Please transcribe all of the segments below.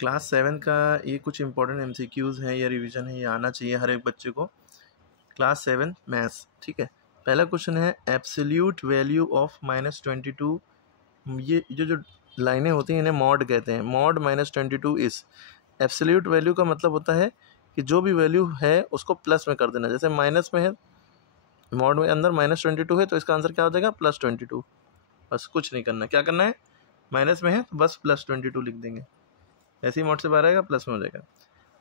Class 7 का ये कुछ इंपॉर्टेंट MCQs हैं या रिवीजन है, ये आना चाहिए हर एक बच्चे को। क्लास 7 मैथ्स, ठीक है। पहला क्वेश्चन है एब्सोल्यूट वैल्यू ऑफ -22। ये जो लाइनें होती हैं इन्हें मॉड कहते हैं। मॉड -22 इस एब्सोल्यूट वैल्यू का मतलब होता है कि जो भी वैल्यू है उसको प्लस में कर देना। जैसे माइनस में है, मॉड में अंदर -22 है तो इसका आंसर क्या हो जाएगा, +22। बस कुछ नहीं करना। क्या करना है, माइनस में है तो बस +22 लिख देंगे। ऐसे ही मॉड से बाहर आएगा प्लस में हो जाएगा।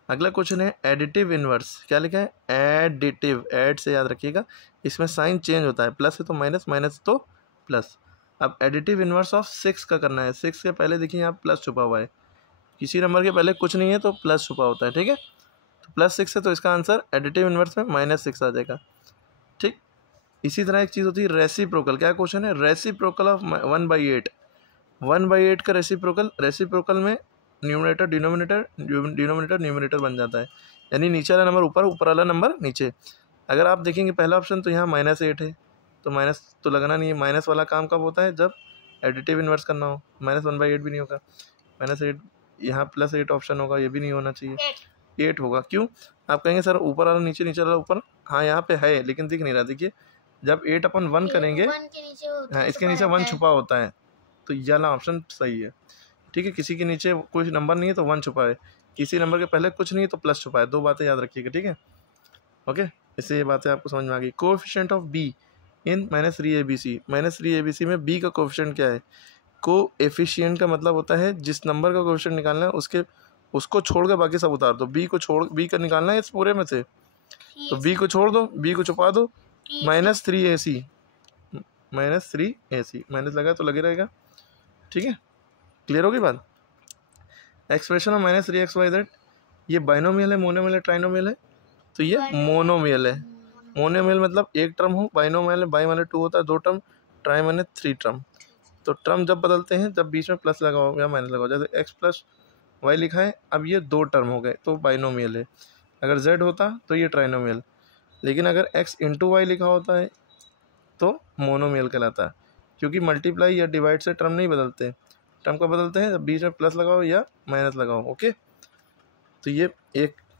अगला क्वेश्चन है एडिटिव इनवर्स। क्या लिखा है, एडिटिव, ऐड से याद रखिएगा, इसमें साइन चेंज होता है, प्लस है तो माइनस, माइनस तो प्लस। अब एडिटिव इनवर्स ऑफ 6 का करना है। 6 के पहले देखिए यहाँ प्लस छुपा हुआ है, किसी नंबर के पहले कुछ नहीं है तो प्लस छुपा होता है, ठीक है। तो +6 है तो इसका आंसर एडिटिव इनवर्स में -6 आ जाएगा, ठीक। इसी तरह एक चीज़ होती है रेसिप्रोकल। क्या क्वेश्चन है, रेसिप्रोकल ऑफ 1/8। 1/8 का रेसिप्रोकल में न्यूमरेटर डिनोमिनेटर न्यूमरेटर बन जाता है, यानी नीचे वाला नंबर ऊपर, ऊपर वाला नंबर नीचे। अगर आप देखेंगे पहला ऑप्शन तो यहाँ -8 है, तो माइनस तो लगना नहीं है। माइनस वाला काम कब होता है, जब एडिटिव इन्वर्स करना हो। -1/8 भी नहीं होगा, -8 यहाँ +8 ऑप्शन होगा, ये भी नहीं होना चाहिए। 8 होगा, क्यों? आप कहेंगे सर ऊपर वाला नीचे, नीचे वाला ऊपर। हाँ यहाँ पे है लेकिन दिख नहीं रहा। देखिए जब 8/1 करेंगे, हाँ इसके नीचे 1 छुपा होता है, तो ये वाला ऑप्शन सही है, ठीक है। किसी के नीचे कोई नंबर नहीं है तो 1 छुपा है, किसी नंबर के पहले कुछ नहीं है तो प्लस छुपा है। 2 बातें याद रखिएगा, ठीक है। ओके, इससे ये बातें आपको समझ में आ गई। Coefficient of be in -3abc। -3abc में बी का कोएफिशिएंट क्या है? कोएफिशिएंट का मतलब होता है जिस नंबर का कोएफिशिएंट निकालना है उसको छोड़ के बाकी सब उतार दो। बी का निकालना है इस पूरे में से, तो बी को छोड़ दो, बी को छुपा दो। -3ac, -3ac, माइनस लगा तो लगे रहेगा, ठीक है। क्लियर होगी बात। एक्सप्रेशन ऑफ -3xyz, ये बाइनोमियल है, मोनोमियल है, ट्राइनोमियल है? तो ये मोनोमियल है। मोनोमियल मतलब एक टर्म हो, बाइनोमियल है, बाई माने 2 होता है 2 टर्म, ट्राई माने 3 टर्म। तो टर्म जब बदलते हैं जब बीच में प्लस लगाओ या माइनस लगाओ, जैसे x+y लिखा है, अब ये 2 टर्म हो गए तो बाइनोमियल है। अगर z होता तो ये ट्राइनोमियल, लेकिन अगर x × y लिखा होता है तो मोनोमियल कहलाता है, क्योंकि मल्टीप्लाई या डिवाइड से टर्म नहीं बदलते। टर्म का बदलते हैं जब बीच में प्लस लगाओ या माइनस लगाओ, ओके। तो ये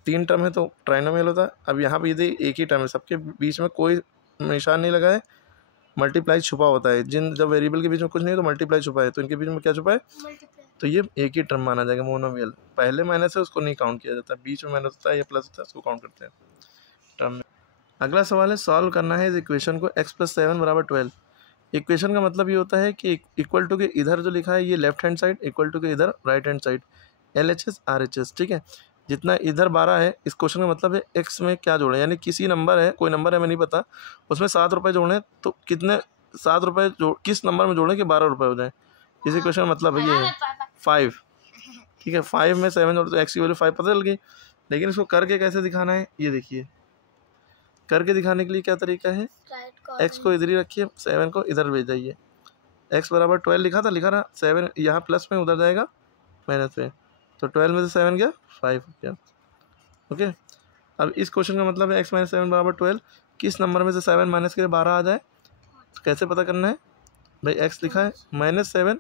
3 टर्म है तो ट्राइनोमियल होता है। अब यहाँ पे यदि एक ही टर्म है, सबके बीच में कोई निशान नहीं लगा है, मल्टीप्लाई छुपा होता है। जब वेरिएबल के बीच में कुछ नहीं है तो मल्टीप्लाई छुपा है, तो इनके बीच में क्या छुपा है, तो ये एक ही टर्म माना जाएगा, मोनोमियल। पहले माइनस है उसको नहीं काउंट किया जाता, बीच में माइनस होता है या प्लस होता है उसको काउंट करते हैं टर्म में। अगला सवाल है, सॉल्व करना है इस इक्वेशन को x+7 = 12। इक्वेशन का मतलब ये होता है कि इक्वल टू के इधर जो लिखा है ये left hand side, equal to के इधर right hand side, LHS RHS, ठीक है। जितना इधर 12 है, इस क्वेश्चन का मतलब है x में क्या जोड़े, यानी किसी नंबर है, कोई नंबर है मैं नहीं पता, उसमें 7 रुपये जोड़े तो कितने 7 रुपये किस नंबर में जोड़ें कि 12 रुपये हो जाए। इसी क्वेश्चन का मतलब है ये है 5, ठीक है। 5 में 7 जोड़े तो x की वैल्यू 5 पता चल गई। लेकिन इसको करके कैसे दिखाना है, ये देखिए। करके दिखाने के लिए क्या तरीका है, x को इधर ही रखिए, 7 को इधर भेज जाइए। x = 12 लिखा था, 7 यहाँ प्लस में उधर जाएगा माइनस में, तो 12 में से 7 गया 5 गया, ओके। अब इस क्वेश्चन का मतलब है x - 7 = 12, किस नंबर में से 7 माइनस के 12 आ जाए, तो कैसे पता करना है भाई। x लिखा है -7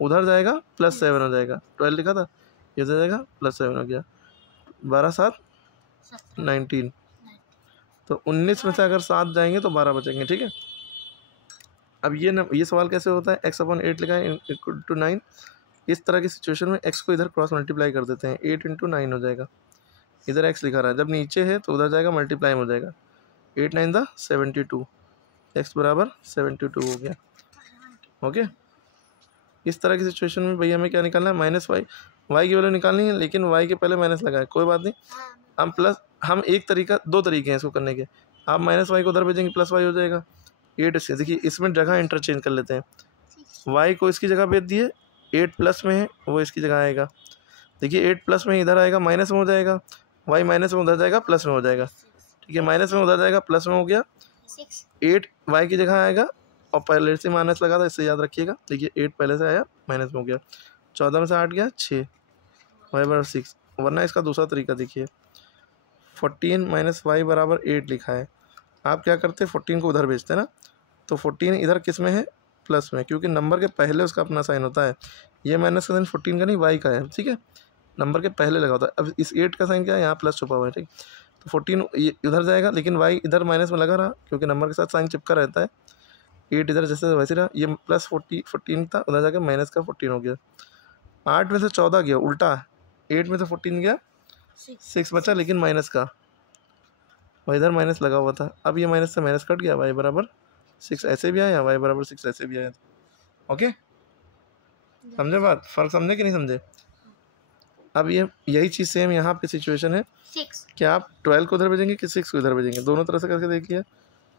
उधर जाएगा +7 हो जाएगा, 12 लिखा था ये जाएगा +7 हो गया, 12 7 19, तो 19 में से अगर 7 जाएंगे तो 12 बचेंगे, ठीक है। अब ये सवाल कैसे होता है, x/8 लिखा है = 9। इस तरह की सिचुएशन में x को इधर क्रॉस मल्टीप्लाई कर देते हैं, 8 × 9 हो जाएगा। इधर x लिखा रहा है, जब नीचे है तो उधर जाएगा मल्टीप्लाई में हो जाएगा, 8 9 = 72, x = 72 हो गया, ओके। इस तरह की सिचुएशन में भैया हमें क्या निकालना है, -y, y की वैल्यू निकालनी है, लेकिन y के पहले माइनस लगा है, कोई बात नहीं। हम दो तरीके हैं इसको करने के। आप -y को उधर भेजेंगे +y हो जाएगा। 8 से देखिए इसमें जगह इंटरचेंज कर लेते हैं, y को इसकी जगह भेज दिए, 8 प्लस में है वो इसकी जगह आएगा। देखिए 8 प्लस में इधर आएगा माइनस में हो जाएगा, y माइनस में उधर जाएगा प्लस में हो जाएगा, ठीक है। माइनस में उधर जाएगा प्लस में हो गया, 8 y की जगह आएगा, और पहले से माइनस लगा था इससे याद रखिएगा। देखिए 8 पहले से आया माइनस में हो गया, 14 में से 8 गया 6, y = 6। वरना इसका दूसरा तरीका देखिए, 14 - y = 8 लिखा है, आप क्या करते हैं 14 को उधर भेजते हैं ना, तो 14 इधर किस में है, प्लस में, क्योंकि नंबर के पहले उसका अपना साइन होता है। ये माइनस का साइन 14 का नहीं y का है, ठीक है। नंबर के पहले लगा होता है। अब इस 8 का साइन क्या है, यहाँ प्लस छुपा हुआ है, ठीक। तो 14 ये इधर जाएगा, लेकिन वाई इधर माइनस में लगा रहा क्योंकि नंबर के साथ साइन चिपका रहता है। 8 इधर जैसे वैसे रहा, ये प्लस 14 था, उधर जाकर माइनस का 14 हो गया। 8 में से 14 गया उल्टा, 8 में से 14 गया 6 बचा, लेकिन माइनस का और इधर माइनस लगा हुआ था। अब ये माइनस से माइनस कट गया, वाई बराबर 6 ऐसे भी आया, वाई बराबर 6 ऐसे भी आया। ओके, समझे बात, फर्क समझे कि नहीं समझे। अब ये यही चीज़ सेम यहाँ पे सिचुएशन है कि आप 12 को इधर भेजेंगे कि 6 को इधर भेजेंगे, दोनों तरह से करके देख लिया।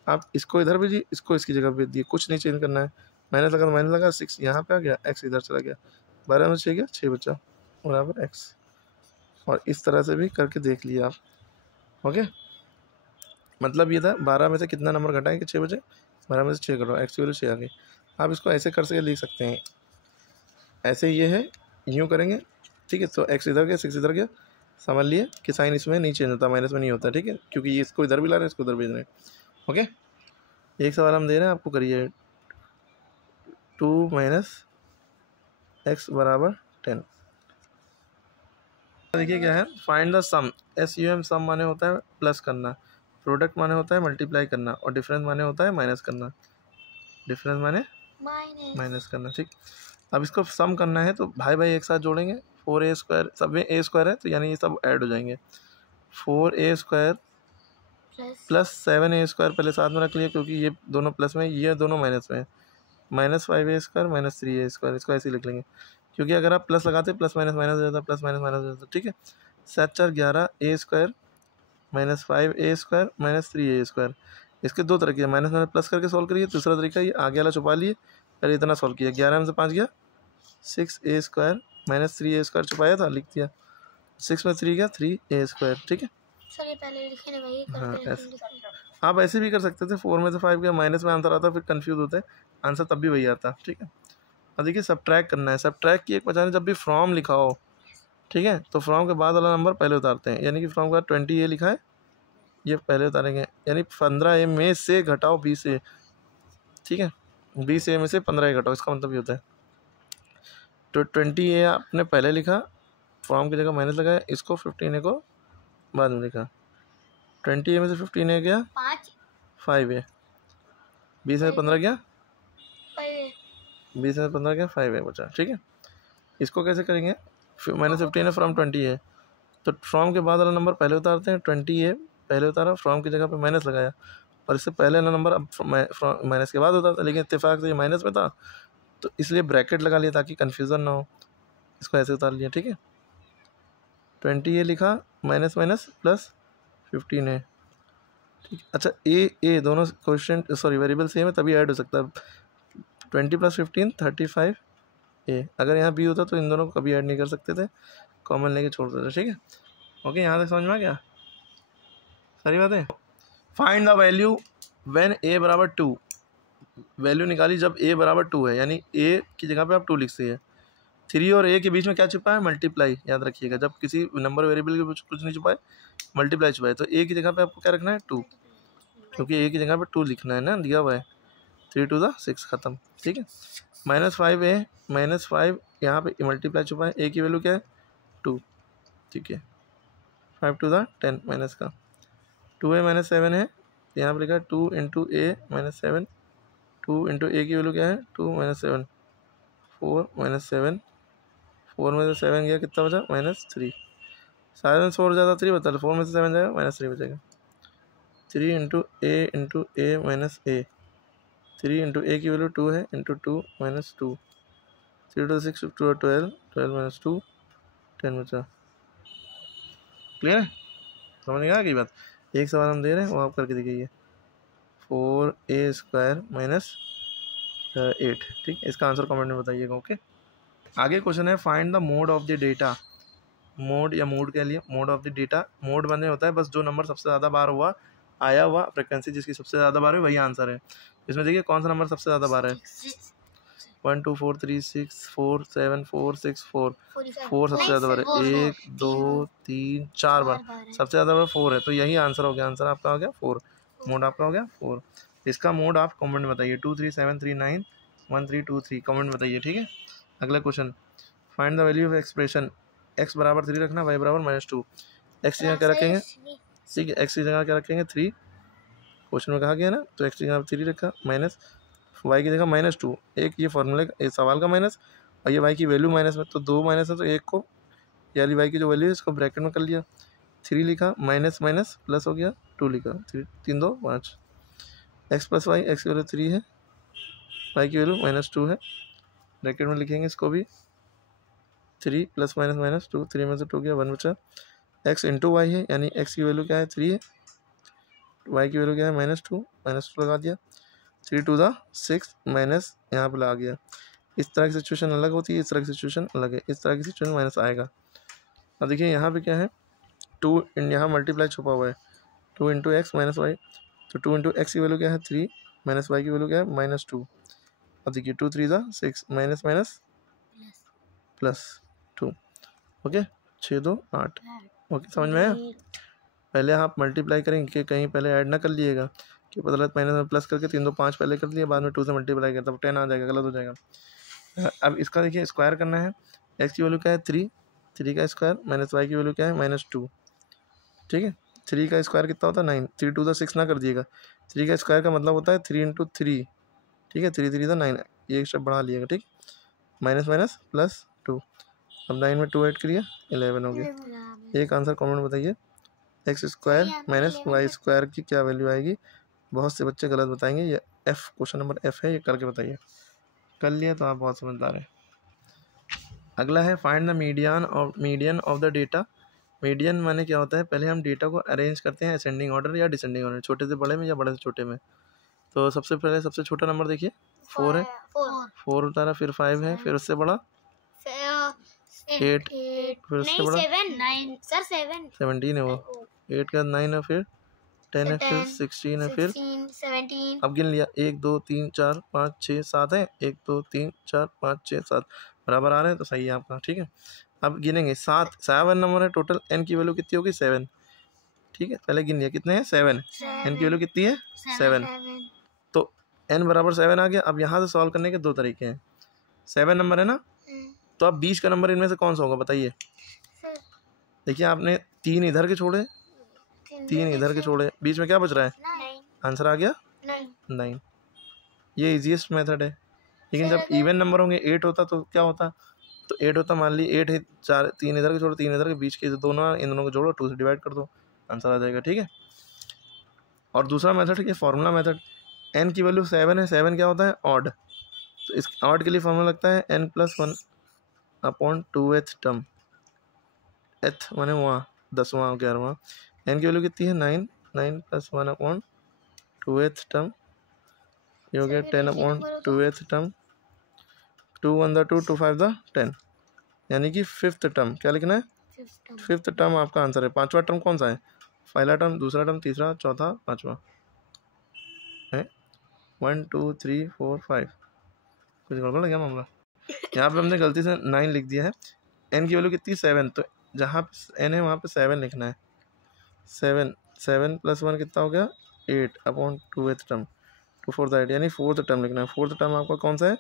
आप इसको इधर भेजिए, इसको इसकी जगह भेज दिए, कुछ नहीं चेंज करना है। माइनस लगा तो माइनस लगा, 6 यहाँ पे आ गया, x इधर चला गया, 12 में 6 गया, 6 बचा बराबर x। और इस तरह से भी करके देख लिया आप। ओके, मतलब ये था 12 में से कितना नंबर घटाएं कि 6 बचे, 12 में से 6 घटाओ, x की वैल्यू 6 आ गई। आप इसको ऐसे कर सके लिख सकते हैं, ऐसे ये है, यूँ करेंगे, ठीक है। तो x इधर गया, 6 इधर गया, समझ लिए कि साइन इसमें नहीं चेंज होता, माइनस में नहीं होता, ठीक है, क्योंकि ये इसको इधर भी ला रहे हैं, इसको इधर भेज रहे हैं। ओके, एक सवाल हम दे रहे हैं आपको, करिए 2 - x बराबर 10। देखिए क्या है, फाइंड द सम। SUM सम माने होता है प्लस करना, प्रोडक्ट माने होता है मल्टीप्लाई करना, और डिफरेंस माने होता है माइनस करना। डिफरेंस माने माइनस करना, ठीक। अब इसको सम करना है तो भाई भाई एक साथ जोड़ेंगे, 4a², सब में a² है तो यानी ये सब ऐड हो जाएंगे। 4a² प्लस 7a² पहले साथ में रख लिया क्योंकि ये दोनों प्लस में, ये दोनों माइनस में है। -5a² - 3a², इसको ऐसे ही लिख लेंगे क्योंकि अगर आप प्लस लगाते प्लस माइनस माइनस हो जाता, प्लस माइनस माइनस हो जाता, ठीक है। 7 4 11 a² - 5a² - 3a²। इसके दो तरीके, माइनस माइनस प्लस करके सॉल्व करिए, दूसरा तरीका ये आगे वाला छुपा लिए, पहले इतना सॉल्व किया, 11 में से 5 गया, 6a² - 3a² छुपाया था, लिख दिया, 6 में 3 गया, 3a², ठीक है। सर पहले लिखे ना भाई, हाँ ऐसे आप ऐसे भी कर सकते थे, 4 में से 5 गया, माइनस में आंसर आता, फिर कंफ्यूज होते हैं, आंसर तब भी वही आता, ठीक है। अब देखिए सब्ट्रैक्ट करना है, सब्ट्रैक्ट की एक पहचान, जब भी फ्रॉम लिखा हो, ठीक है, तो फ्रॉम के बाद वाला नंबर पहले उतारते हैं, यानी कि फ्रॉम के बाद 20a लिखा है, ये पहले उतारेंगे, यानी 15a में से घटाओ 20a, ठीक है, 20a में से 15a घटाओ, इसका मतलब ये होता है। तो 20a आपने पहले लिखा, फ्रॉम की जगह माइनस लगाया, इसको 15a को बाद में लिखा। 20a में से 15a गया 5a, 20 में 15 गया 20 में 15 गया 5a बचा, ठीक है। इसको कैसे करेंगे, -15 है फ्रॉम 20 है, तो फ्रॉम के बाद वाला नंबर पहले उतारते हैं, 20a पहले उतारा, फ्रॉम की जगह पे माइनस लगाया, और इससे पहले वाला नंबर अब माइनस के बाद उतारता, लेकिन इत्तेफाक से ये माइनस में था तो इसलिए ब्रैकेट लगा लिया ताकि कन्फ्यूज़न ना हो, इसको ऐसे उतार लिया, ठीक है। 20a लिखा, माइनस माइनस प्लस 15a, ठीक। अच्छा ए दोनों क्वेश्चन सॉरी वेरिएबल सेम है तभी ऐड हो सकता है, 20 + 15 35a। अगर यहाँ b होता तो इन दोनों को कभी ऐड नहीं कर सकते थे, कॉमन लेके छोड़ देते, ठीक है। ओके, यहाँ तक समझ में आ गया, सारी बातें। Find the value when a बराबर 2। वैल्यू निकाली जब a बराबर 2 है, यानी a की जगह पे आप 2 लिख सकते हैं। 3 और a के बीच में क्या छुपा है, मल्टीप्लाई, याद रखिएगा, जब किसी नंबर वेरिएबल के कुछ नहीं छुपाए, मल्टीप्लाई छुपाए, तो a की जगह पे आपको क्या रखना है, 2, क्योंकि a की जगह पे 2 लिखना है ना, दिया हुआ है, 3 × 2 = 6, ख़त्म, ठीक है। -5a -5 यहाँ पे मल्टीप्लाई छुपा है, a की वैल्यू क्या है 2, ठीक है। 5 × 2 = 10 माइनस का 2a - 7 है, यहाँ पर लिखा है 2 × a - 7, 2 × a की वैल्यू क्या है 2 - 7, 4 - 7, 4 में से 7 गया, कितना बचा -3, 7 में 4 ज़्यादा 3 बता, 4 में से 7 जाएगा -3 बचेगा। 3 × a × a - a, 3 × a की वैल्यू 2 है, × 2 - 2, 3 × 6 = 12, 12 - 2 10 बचा, क्लियर है, समझ में आ गई बात। एक सवाल हम दे रहे हैं वो आप करके दिखाइए, 4a² - 8, ठीक है। इसका आंसर कमेंट में बताइएगा, ओके। आगे क्वेश्चन है, find the mode of the data. Mode या मोड के लिए, mode of the data, mode बने होता है बस जो नंबर सबसे ज़्यादा बार हुआ आया हुआ, फ्रिक्वेंसी जिसकी सबसे ज़्यादा बार है वही आंसर है। इसमें देखिए कौन सा नंबर सबसे ज़्यादा बार है, 1 2 4 3 6 4 7 4 6 4 4 सबसे ज़्यादा बार है, 1 2 3 4 बार, सबसे ज़्यादा बार 4 है, तो यही आंसर हो गया, आंसर आपका हो गया 4, मोड आपका हो गया 4। इसका मोड आप कमेंट में बताइए, 2 3 7 3 9 1 3 2 3 कमेंट में बताइए, ठीक है। अगला question, find the value of expression x बराबर 3 रखना, वाई बराबर -2। एक्स की जगह क्या रखेंगे, ठीक है, एक्स की जगह क्या रखेंगे 3, क्वेश्चन में कहा गया ना, तो एक्स की जगह 3 रखा, माइनस वाई की जगह -2। एक ये फॉर्मूले सवाल का माइनस, और ये वाई की वैल्यू माइनस में, तो 2 माइनस है तो एक को, यानी वाई की जो वैल्यू है इसको ब्रैकेट में कर लिया, 3 लिखा, माइनस माइनस प्लस हो गया, 2 लिखा, 3 2 5, एक्स प्लस वाई, एक्स की वैल्यू 3 है, वाई की वैल्यू -2 है, ब्रैकेट में लिखेंगे इसको भी, 3 प्लस माइनस -2, 3 में से 2 गया, 1 बचा, एक्स इंटू वाई है, यानी एक्स की वैल्यू क्या है 3 है, वाई की वैल्यू क्या है -2 लगा दिया, 3 2 6 माइनस यहाँ पर लगा गया। इस तरह की सिचुएशन अलग होती है, इस तरह की सिचुएशन अलग है, इस तरह की सिचुएशन माइनस आएगा। अब देखिए यहाँ पे क्या है, 2 यहाँ मल्टीप्लाई छुपा हुआ है, 2 इंटू एक्स माइनस वाई, तो 2 इंटू एक्स की वैल्यू क्या है 3, माइनस वाई की वैल्यू क्या है -2। अब देखिए 2 3 6 minus minus plus 2, okay, 6 2 8, okay, समझ में आया। पहले आप मल्टीप्लाई करेंगे, कहीं पहले ऐड ना कर लिएगा कि पता लगा माइनस में प्लस करके 3 2 5 पहले कर दिया, बाद में 2 से मल्टीप्लाई किया तब 10 आ जाएगा, गलत हो जाएगा। अब इसका देखिए स्क्वायर करना है, एक्स की वैल्यू क्या है 3, 3 का स्क्वायर, माइनस वाई की वैल्यू क्या है -2, ठीक है, 3 का स्क्वायर कितना होता है 9, 3 2 6 ना कर दिएगा, 3 का स्क्वायर का मतलब होता है 3 इंटू 3, ठीक है, 3 3 9, ये एक स्टेप बढ़ा लिएगा, ठीक, माइनस माइनस प्लस 2, अब 9 में 2 ऐड करिए 11 हो गया। एक आंसर कॉमेंट बताइए, x square minus y square की क्या वैल्यू आएगी। बहुत से बच्चे गलत बताएंगे, ये एफ, क्वेश्चन नंबर एफ है, ये करके बताइए। कर लिया तो आप बहुत समझदार हैं। अगला है find the median of the data. Median माने क्या होता है, पहले हम डेटा को अरेंज करते हैं असेंडिंग ऑर्डर या डिसेंडिंग ऑर्डर, छोटे से बड़े में या बड़े से छोटे में। तो सबसे पहले सबसे छोटा नंबर देखिए 4 है, 4 उतारा, फिर 5 है, फिर उससे बड़ा 8, फिर उससे बड़ा 17 है, वो 8 के बाद 9 है, फिर 10 है, फिर 16 है, फिर 17, अब गिन लिया 1 2 3 4 5 6 7 है, 1 2 3 4 5 6 7 बराबर आ रहे हैं, तो सही है आपका, ठीक है। अब गिनेंगे 7 नंबर है टोटल, एन की वैल्यू कितनी होगी 7, ठीक है, पहले गिन लिया कितने हैं 7, एन की वैल्यू कितनी है 7, तो एन बराबर 7 आ गया। अब यहाँ से सॉल्व करने के 2 तरीके हैं, 7 नंबर है ना, तो अब 20 का नंबर इनमें से कौन सा होगा बताइए। देखिए आपने 3 इधर के छोड़े, 3 इधर के छोड़े, बीच में क्या बच रहा है, आंसर आ गया 9। ये इजीएस्ट मेथड है। लेकिन जब इवन नंबर होंगे 8 होता तो क्या होता, तो 8 होता, मान ली 8 है, 3 इधर के छोड़ो, 3 इधर के, बीच के दोनों, इन दोनों को जोड़ो, 2 से डिवाइड कर दो, आंसर आ जाएगा, ठीक है। और दूसरा मेथड है फॉर्मूला मेथड, एन की वैल्यू 7 है, 7 क्या होता है ऑड, तो इस ऑड के लिए फॉर्मूला लगता है n+1 अपॉन 2th टर्म, एथ माने वहाँ 10वां 11वां, एन की वैल्यू कितनी है 9, 9+1 अपॉन 2th टर्म, ये हो गया 10 अपॉन 2th टर्म, 2 1 2 2 5 10, यानी कि 5th टर्म, क्या लिखना है 5th टर्म आपका आंसर है। 5वां टर्म कौन सा है, पहला टर्म, दूसरा टर्म, तीसरा, चौथा, 5वां है, 1 2 3 4 5, कुछ गड़बड़ है क्या मामला। यहाँ पे हमने गलती से 9 लिख दिया है, एन की वैल्यू कितनी 7, तो जहाँ पे एन है वहाँ पे 7 लिखना है, 7 7+1 कितना हो गया 8 अपॉन 2th टर्म, 2 4 8, यानी 4th टर्म लिखना है। 4th टर्म आपका कौन सा है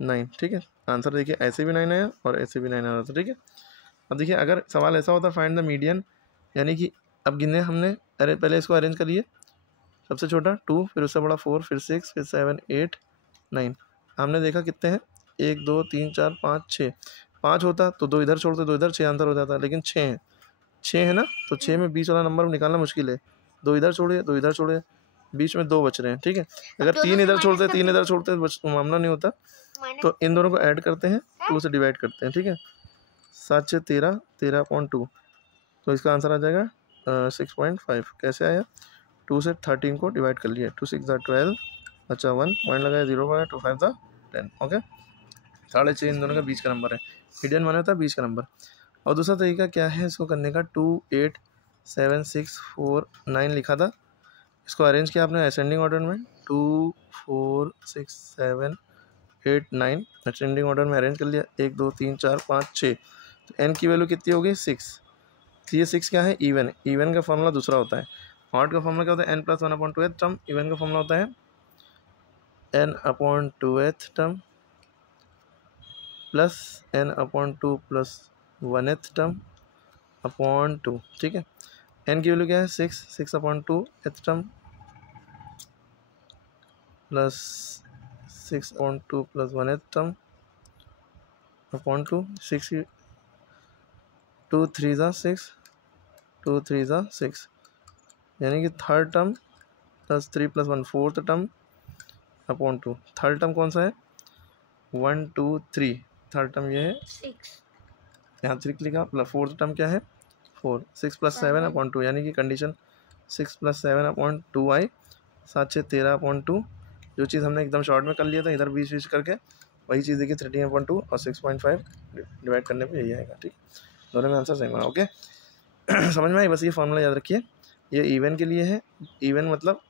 9, ठीक है। आंसर देखिए ऐसे भी 9 आया और ऐसे भी 9 आ रहा था, ठीक है। अब देखिए अगर सवाल ऐसा होता फाइंड द मीडियन, यानी कि अब गिने हमने, अरे पहले इसको अरेंज करिए, सबसे छोटा 2, फिर उससे बड़ा 4, फिर 6, फिर 7 8 9, हमने देखा कितने हैं 1 2 3 4 5 6, 5 होता तो 2 इधर छोड़ते, 2 इधर, 6 आंसर हो जाता, लेकिन 6 है, 6 है ना, तो 6 में 20 वाला नंबर निकालना मुश्किल है, 2 इधर छोड़िए, 2 इधर छोड़िए, बीच में 2 बच रहे हैं, ठीक है। अगर 3 इधर छोड़ते, 3 इधर छोड़ते मामला नहीं होता, तो इन दोनों को ऐड करते हैं, 2 से डिवाइड करते हैं, ठीक है। 7 6 13, 13.2, तो इसका आंसर आ जाएगा 6.5। कैसे आया, 2 से 13 को डिवाइड कर लिया, 2 6 12, अच्छा 1 पॉइंट लगाया, 0 लगाया, 2 5 10, ओके। 6.5 इन दोनों का बीच का नंबर है, मीडियन माना था बीच का नंबर। और दूसरा तरीका क्या है इसको करने का, 2 8 7 6 4 9 लिखा था, इसको अरेंज किया आपने असेंडिंग ऑर्डर में, 2 4 6 7 8 9 असेंडिंग ऑर्डर में अरेंज कर लिया, 1 2 3 4 5 6, तो एन की वैल्यू कितनी होगी 6, तो ये 6 क्या है इवन है, इवन का फॉर्मूला दूसरा होता है, ऑड का फॉर्मूला क्या होता है n+1 upon 2th term, even का फॉर्मूला होता है n upon 2th term plus n upon 2 plus 1th term upon 2, ठीक है। n की वैल्यू क्या है 6 upon 2th term plus 6 upon 2 plus 1th term upon 2, 6 2 3 ज़ा 6, 2 3 ज़ा 6, यानी कि third term plus 3 plus 1 fourth term upon 2। Third term कौन सा है 1 2 3, थर्ड टर्म ये है 6 यहाँ 3 लिखा, प्लस फोर्थ टर्म क्या है 4, 6 प्लस 7 अपॉन 2, यानी कि कंडीशन 6 प्लस 7 अपॉन 2 आई, 7 6 13 अपॉन 2। जो चीज़ हमने एकदम शॉर्ट में कर लिया था इधर 20 करके, वही चीज़ देखिए 13 अपॉन 2 और 6.5 डिवाइड करने पे यही आएगा, ठीक। दोनों में आंसर सेम होगा, ओके। समझ में आई, बस ये फॉर्मूला याद रखिए। ये इवन के लिए है, इवन मतलब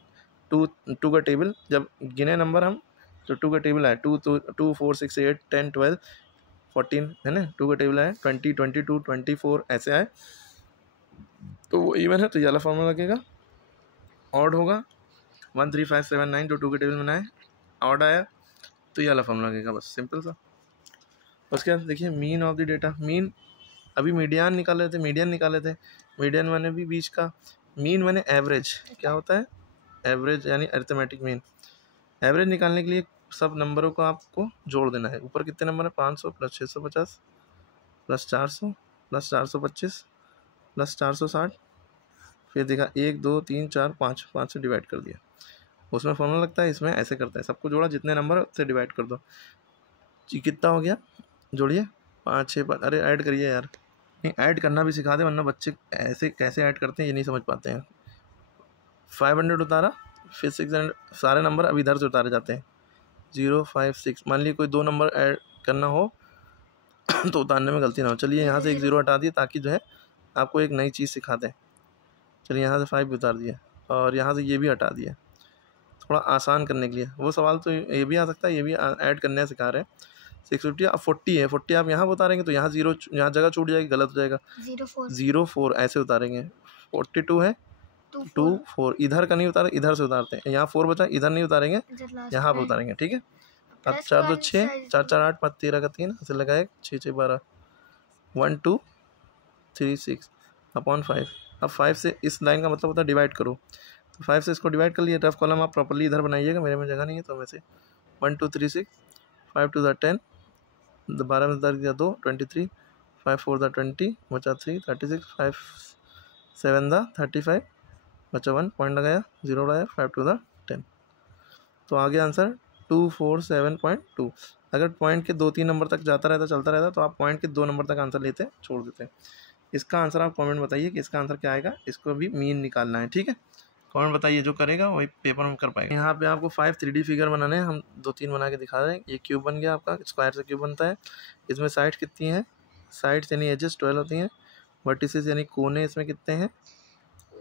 टू का टेबल जब गिने नंबर हम तो 2 का टेबल आए 2 2 4 6 8 10 12 14 है ना, 2 का टेबल आए 20 22 24 ऐसे आए तो वो इवन है, तो ये वाला फॉर्मूला लगेगा। ऑड होगा 1 3 5 7 9 जो 2 के टेबल में आए, ऑड आया तो ये वाला फॉर्मूला लगेगा, बस सिंपल सा। उसके बाद देखिए mean of the data, mean अभी मीडियन निकाले थे, मीडियन मैंने भी बीच का, मीन मैंने एवरेज, क्या होता है एवरेज यानी अरिथमेटिक मीन। एवरेज निकालने के लिए सब नंबरों को आपको जोड़ देना है। ऊपर कितने नंबर है 500 प्लस 650 प्लस 400 प्लस 425 प्लस 460, फिर देखा 1 2 3 4 5, 5 से डिवाइड कर दिया। उसमें फॉर्मूला लगता है, इसमें ऐसे करते हैं, सबको जोड़ा जितने नंबर है उससे डिवाइड कर दो। जी कितना हो गया, जोड़िए 5 6 5, अरे ऐड करिए यार, नहीं ऐड करना भी सिखा दे, वरना बच्चे ऐसे कैसे ऐड करते हैं ये नहीं समझ पाते हैं। 500 उतारा, फिर 600, सारे नंबर अब इधर से उतारे जाते हैं 0 5 6। मान लीजिए कोई 2 नंबर ऐड करना हो तो उतारने में गलती ना हो। चलिए यहाँ से एक 0 हटा दिए ताकि जो है आपको एक नई चीज़ सिखा दें। चलिए यहाँ से 5 भी उतार दिए और यहाँ से ये भी हटा दिया, थोड़ा आसान करने के लिए। वो सवाल तो ये भी आ सकता है, ये भी ऐड करने सिखा रहे हैं। 650 अब 40 है, 40 आप यहाँ पर उतारेंगे तो यहाँ 0, यहाँ जगह छूट जाएगी, गलत हो जाएगा 0 4 ऐसे उतारेंगे। 42 है 2 4, इधर का नहीं उतारे, इधर से उतारते हैं, यहाँ 4 बचा, इधर नहीं उतारेंगे, यहाँ पर उतारेंगे, ठीक है। अब 4 2 6, 4 4 8 5 13 का 3 ऐसे लगाए, 6 6 12 1 2 3 6 अपॉन 5। अब 5 से इस लाइन का मतलब होता है डिवाइड करो, तो 5 से इसको डिवाइड कर लिए। रफ कॉलम आप प्रॉपर्ली इधर बनाइएगा, मेरे में जगह नहीं है तो वैसे 1 2 3 6 5 2 10, 12 में उतार दिया 2 23, 5 4 20 बचा 3 36, 5 7 35 बचा 1 पॉइंट लगाया, 0 लगाया, 5 2 10। तो आगे आंसर 247.2। अगर पॉइंट के 2-3 नंबर तक जाता रहता, चलता रहता, तो आप पॉइंट के 2 नंबर तक आंसर लेते छोड़ देते। इसका आंसर आप कमेंट बताइए कि इसका आंसर क्या आएगा, इसको भी मीन निकालना है, ठीक है। कमेंट बताइए, जो करेगा वही पेपर में कर पाएगा। यहाँ पे आपको 5 3D फिगर बनाने हैं, हम 2-3 बना के दिखा रहे हैं। ये क्यूब बन गया आपका, स्क्वायर से क्यूब बनता है। इसमें साइड कितनी है, साइड्स यानी एजेस 12 होती हैं, वर्टिसेस यानी कोने इसमें कितने हैं,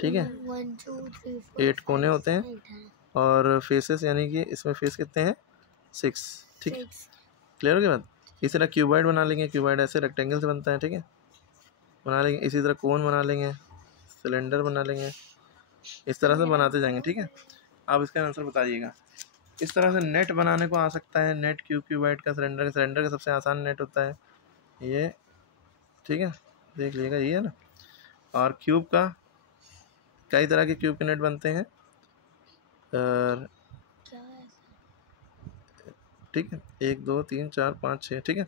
ठीक है 1 2 3 8 कोने होते हैं, और फेसेस यानी कि इसमें फेस कितने हैं 6, ठीक है। क्लियर हो गया बात। इसी तरह क्यूबॉइड बना लेंगे, क्यूबॉइड ऐसे रेक्टेंगल से बनता है, ठीक है, बना लेंगे। इसी तरह कोन बना लेंगे, सिलेंडर बना लेंगे, इस तरह से बनाते जाएंगे, ठीक है। आप इसका आंसर बताइएगा। इस तरह से नेट बनाने को आ सकता है, नेट क्यूबॉइड का, सिलेंडर का सबसे आसान नेट होता है ये, ठीक है, देख लीजिएगा ये है ना। और क्यूब का कई तरह के क्यूब के नेट बनते हैं, और ठीक है 1 2 3 4 5 6, ठीक है।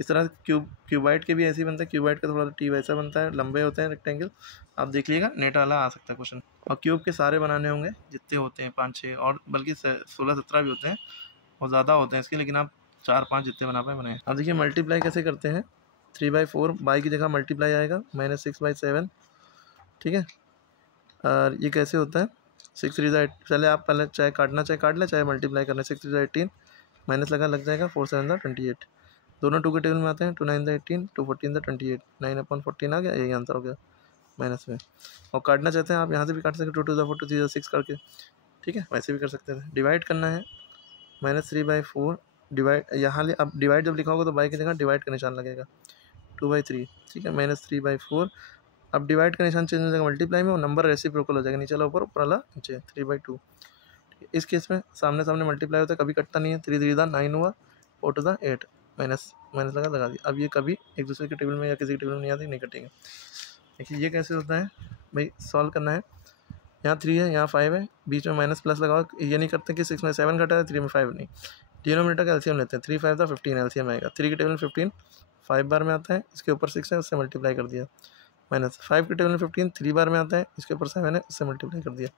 इस तरह से क्यूबाइड के भी ऐसे ही बनते हैं। क्यूबाइड का थोड़ा सा टी वैसा बनता है, लंबे होते हैं रेक्टेंगल। आप देख लीजिएगा, नेट वाला आ सकता है क्वेश्चन। और क्यूब के सारे बनाने होंगे जितने होते हैं 5 6, और बल्कि 16 17 भी होते हैं, और ज़्यादा होते हैं इसके, लेकिन आप 4 5 जितने बना पाए बनाए। अब देखिए मल्टीप्लाई कैसे करते हैं, 3/4 बाई की जगह मल्टीप्लाई आएगा -6/7, ठीक है। और ये कैसे होता है 6 3 8, पहले आप चाहे काटना चाहे काट ले, चाहे मल्टीप्लाई करना। 6 3 18 माइनस लग जाएगा, 4 7 28, दोनों 2 के टेबल में आते हैं। 2 9 18, 2 14 28, 9/14 आ गया, यही आंसर हो गया माइनस में। और काटना चाहते हैं आप यहाँ से भी काट सकते हैं, 2 2 4 2 3 6 करके, ठीक है, वैसे भी कर सकते हैं। डिवाइड करना है -3/4, डिवाइड यहाँ अब डिवाइड जब लिखा होगा तो बाई की जगह डिवाइड का निशान लगेगा, 2/3, ठीक है, -3/4। अब डिवाइड का निशान चेंज हो जाएगा मल्टीप्लाई में, और नंबर रेसिप्रोकल हो जाएगा, नीचे वाला ऊपर, ऊपर वाला नीचे, 3/2। इस केस में सामने सामने मल्टीप्लाई होता है, कभी कटता नहीं है। 3 3 9 हुआ, 4 2 8, माइनस माइनस लगा दिया। अब ये कभी एक दूसरे के टेबल में या किसी के टेबल में नहीं आती, नहीं कटेंगे। देखिए ये कैसे होता है भाई, सॉल्व करना है। यहाँ 3 है, यहाँ 5 है, बीच में माइनस प्लस लगाओ। ये नहीं करते कि 6 में 7 घटा है, 3 में 5 नहीं। डिनोमिनेटर का एलसीएम लेते हैं, 3 5 था 15 एलसीएम आएगा। 3 के टेबल में 15 5 बार में आता है, इसके ऊपर 6 है, उससे मल्टीप्लाई कर दिया। माइनस 5 के टेबल में 15 3 बार में आता है, इसके ऊपर 7 है, उससे मल्टीप्लाई कर दिया।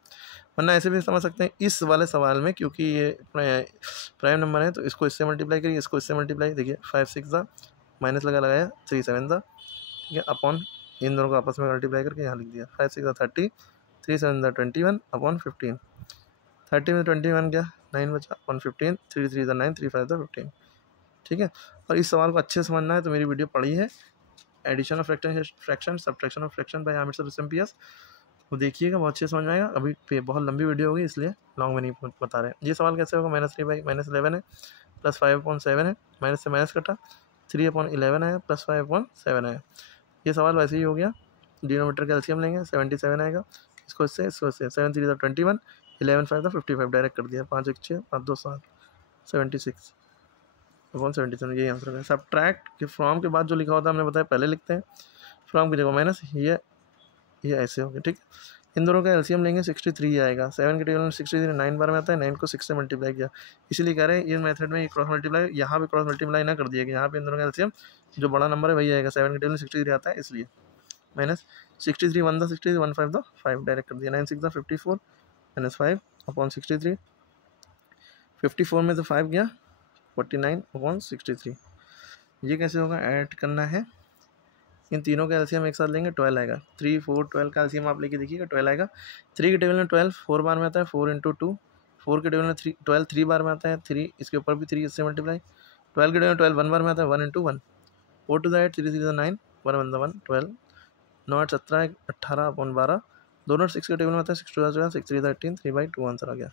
वरना ऐसे भी समझ सकते हैं इस वाले सवाल में, क्योंकि ये प्राइम नंबर है तो इसको इससे मल्टीप्लाई करिए, इसको इससे मल्टीप्लाई। देखिए 5 6 था, माइनस लगाया, 3 7 था, ठीक है, अपॉन इन दोनों को आपस में मल्टीप्लाई करके यहाँ लिख दिया। 5 6 30, 3 7 21 अपॉन 15। 30 में 21 क्या 9 बचा अपॉन 15, 3 3 9, 3 5 15, ठीक है। और इस सवाल को अच्छे से समझना है तो मेरी वीडियो पढ़ी है, addition of fraction subtraction of fraction by Aamir sir MPS, वो देखिएगा, बहुत अच्छे से समझ में आएगा। अभी बहुत लंबी वीडियो होगी इसलिए लॉन्ग में नहीं बता रहे। ये सवाल कैसे होगा, -3/-11 है, प्लस 5/7 है, माइनस से माइनस कटा, 3/11 है, प्लस 5/7 है। ये सवाल वैसे ही हो गया। डिनोमीटर का एलसीएम लेंगे, 77 आएगा, इसको इससे 7 3 21, 11 5 55, डायरेक्ट कर दिया। 5 1 6 5 2 7, 76 अपॉन 77, यही आंसर है। सब्ट्रैक्ट के फ्रॉम के बाद जो लिखा होता है हमने बताया पहले लिखते हैं, फ्रॉम की जगह माइनस, ये ऐसे हो गया, ठीक। इन दोनों का एलसीएम लेंगे, 63 आएगा। 7 के टेबल में 63 9 बार में आता है, 9 को 6 से मल्टीप्लाई किया, इसीलिए कह रहे हैं इस मेथड में ये क्रॉस मल्टीप्लाई, यहाँ पे क्रॉस मल्टीप्लाई ना कर दिया कि यहाँ पे इन दोनों का एलसीएम जो बड़ा नंबर है वही आएगा। 7 के टेबल में 63 आता है इसलिए, माइनस 63 1 था 63, 1 5 था 5, डायरेक्ट कर दिया। 9 6 था 54 माइनस 5 अपॉन 63, 54 में तो 5 गया, 49 अपॉन 63। ये कैसे होगा, ऐड करना है। इन तीनों का एलसीएम एक साथ लेंगे, 12 आएगा। 3 4 12 का एलसीएम आप लेके देखिएगा, 12 आएगा। 3 के टेबल में 12 4 बार में आता है, 4 × 2, 4 के टेबल में 12 3 बार में आता है, 3 इसके ऊपर भी 3 इससे मल्टीप्लाई। 12 के टेबल में 12 1 बार में आता है, 1 × 1, 4 to the 8 3 3 9, 1 1 1 12, 9 8 17 18 अपॉन 12, दोनों 6 के टेबल में आता है, 6 2 12, 6 3 18, 3/2 आंसर आ गया।